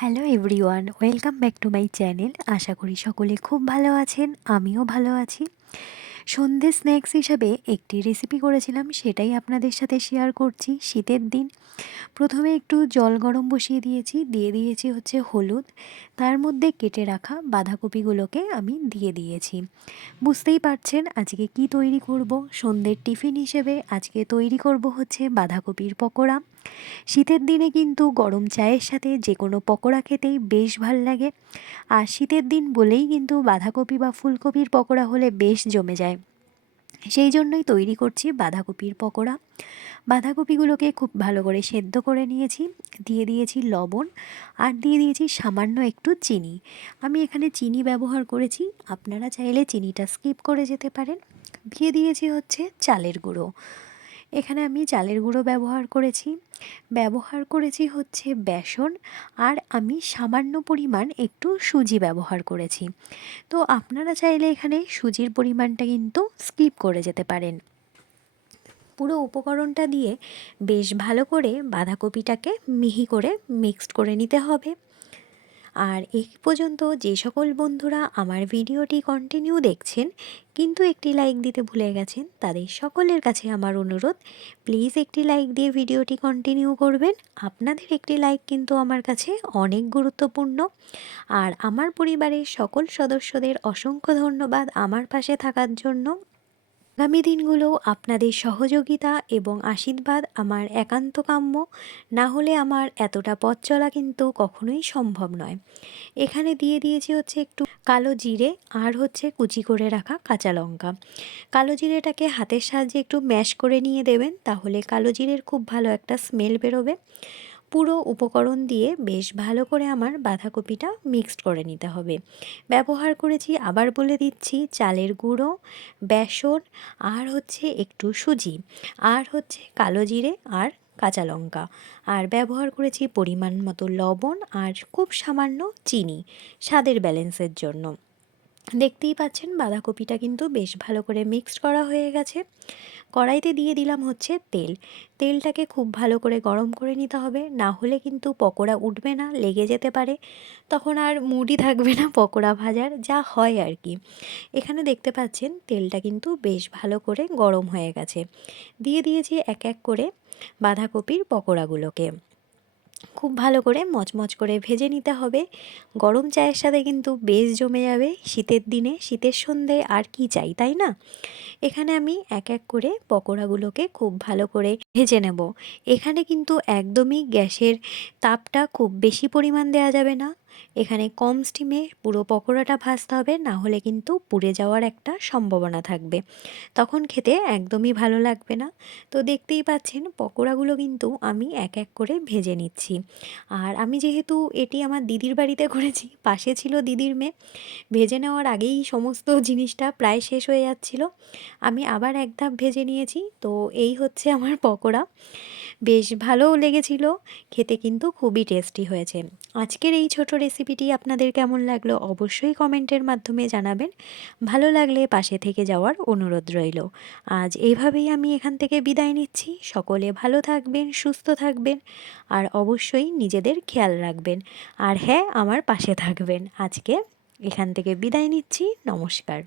Hello everyone welcome back to my channel আশা করি সকলে খুব ভালো আছেন, আমিও ভালো আছি। সন্ধে স্ন্যাক্স হিসাবে একটি রেসিপি করেছিলাম, সেটাই আপনাদের সাথে শেয়ার করছি শীতের দিন। প্রথমে একটু জল গরম বসিয়ে দিয়েছি, দিয়ে দিয়েছি হচ্ছে হলুদ। তার মধ্যে কেটে রাখা বাঁধাকপিগুলোকে আমি দিয়ে দিয়েছি। বুঝতেই পারছেন আজকে কি তৈরি করব, সন্ধ্যের টিফিন হিসেবে আজকে তৈরি করব হচ্ছে বাঁধাকপির পকোড়া। শীতের দিনে কিন্তু গরম চায়ের সাথে যে কোনো পকোড়া খেতেই বেশ ভালো লাগে। আর শীতের দিন বলেই কিন্তু বাঁধাকপি বা ফুলকপির পকোড়া হলে বেশ জমে যায়। সেই জন্যই তৈরি করছি বাঁধাকপির পকোড়া। বাঁধাকপিগুলোকে খুব ভালো করে সেদ্ধ করে নিয়েছি। দিয়ে দিয়েছি লবণ আর দিয়ে দিয়েছি সামান্য একটু চিনি। আমি এখানে চিনি ব্যবহার করেছি। আপনারা চাইলে চিনিটা স্কিপ করে যেতে পারেন। দিয়ে দিয়েছি হচ্ছে চালের গুঁড়ো। এখানে আমি চালের গুঁড়ো ব্যবহার করেছি। ব্যবহার করেছি হচ্ছে বেসন আর আমি সামান্য পরিমাণ একটু সুজি ব্যবহার করেছি। তো আপনারা চাইলে এখানে সুজির পরিমাণটা কিন্তু স্কিপ করে যেতে পারেন। পুরো উপকরণটা দিয়ে বেশ ভালো করে বাঁধাকপিটাকে মিহি করে মিক্সড করে নিতে হবে। আর এই পর্যন্ত যে সকল বন্ধুরা আমার ভিডিওটি কন্টিনিউ দেখছেন, কিন্তু একটি লাইক দিতে ভুলে গেছেন, তাদের সকলের কাছে আমার অনুরোধ প্লিজ একটি লাইক দিয়ে ভিডিওটি কন্টিনিউ করবেন। আপনাদের একটি লাইক কিন্তু আমার কাছে অনেক গুরুত্বপূর্ণ। আর আমার পরিবারের সকল সদস্যদের অসংখ্য ধন্যবাদ আমার পাশে থাকার জন্য। আগামী দিনগুলো আপনাদের সহযোগিতা এবং আশীর্বাদ আমার একান্ত কাম্য। না হলে আমার এতটা পথ চলা কিন্তু কখনোই সম্ভব নয়। এখানে দিয়ে দিয়েছি হচ্ছে একটু কালো জিরে আর হচ্ছে কুচি করে রাখা কাঁচা লঙ্কা। কালো জিরেটাকে হাতের সাহায্যে একটু ম্যাশ করে নিয়ে দেবেন, তাহলে কালো জিরের খুব ভালো একটা স্মেল বেরোবে। পুরো উপকরণ দিয়ে বেশ ভালো করে আমার বাঁধাকপিটা মিক্সড করে নিতে হবে। ব্যবহার করেছি, আবার বলে দিচ্ছি, চালের গুঁড়ো, বেসন, আর হচ্ছে একটু সুজি, আর হচ্ছে কালো জিরে আর কাঁচা লঙ্কা। আর ব্যবহার করেছি পরিমাণ মতো লবণ আর খুব সামান্য চিনি, স্বাদের ব্যালেন্সের জন্য। দেখতেই পাচ্ছেন বাঁধাকপিটা কিন্তু বেশ ভালো করে মিক্সড করা হয়ে গেছে। কড়াইতে দিয়ে দিলাম হচ্ছে তেল। তেলটাকে খুব ভালো করে গরম করে নিতে হবে। না হলে কিন্তু পকোড়া উঠবে না, লেগে যেতে পারে। তখন আর মুডই থাকবে না পকোড়া ভাজার, যা হয় আর কি। এখানে দেখতে পাচ্ছেন তেলটা কিন্তু বেশ ভালো করে গরম হয়ে গেছে। দিয়ে দিয়েছি এক এক করে বাঁধাকপির পকোড়াগুলোকে। খুব ভালো করে মচমচ করে ভেজে নিতে হবে। গরম চায়ের সাথে কিন্তু বেশ জমে যাবে। শীতের দিনে, শীতের সন্ধে আর কি চাই, তাই না? এখানে আমি এক এক করে পকোড়াগুলোকে খুব ভালো করে ভেজে নেব। এখানে কিন্তু একদমই গ্যাসের তাপটা খুব বেশি পরিমাণ দেওয়া যাবে না। এখানে কম স্টিমে পুরো পকোড়াটা ভাজতে হবে, না হলে কিন্তু পুড়ে যাওয়ার একটা সম্ভাবনা থাকবে। তখন খেতে একদমই ভালো লাগবে না। তো দেখতেই পাচ্ছেন, পকোড়াগুলো কিন্তু আমি এক এক করে ভেজে নিচ্ছি। আর আমি যেহেতু এটি আমার দিদির বাড়িতে করেছি, পাশে ছিল দিদির মেয়ে, ভেজে নেওয়ার আগেই সমস্ত জিনিসটা প্রায় শেষ হয়ে যাচ্ছিল। আমি আবার এক ধাপ ভেজে নিয়েছি, তো এই হচ্ছে আমার পকোড়া। বেশ ভালোও লেগেছিল, খেতে কিন্তু খুবই টেস্টি হয়েছে। আজকের এই ছোট রেসিপিটি আপনাদের কেমন লাগল অবশ্যই কমেন্টের মাধ্যমে জানাবেন। ভালো লাগলে পাশে থেকে যাওয়ার অনুরোধ রইল। আজ এইভাবেই আমি এখান থেকে বিদায় নিচ্ছি। সকলে ভালো থাকবেন, সুস্থ থাকবেন, আর অবশ্যই নিজেদের খেয়াল রাখবেন। আর হ্যাঁ আমার পাশে থাকবেন। আজকে এখান থেকে বিদায় নিচ্ছি। নমস্কার।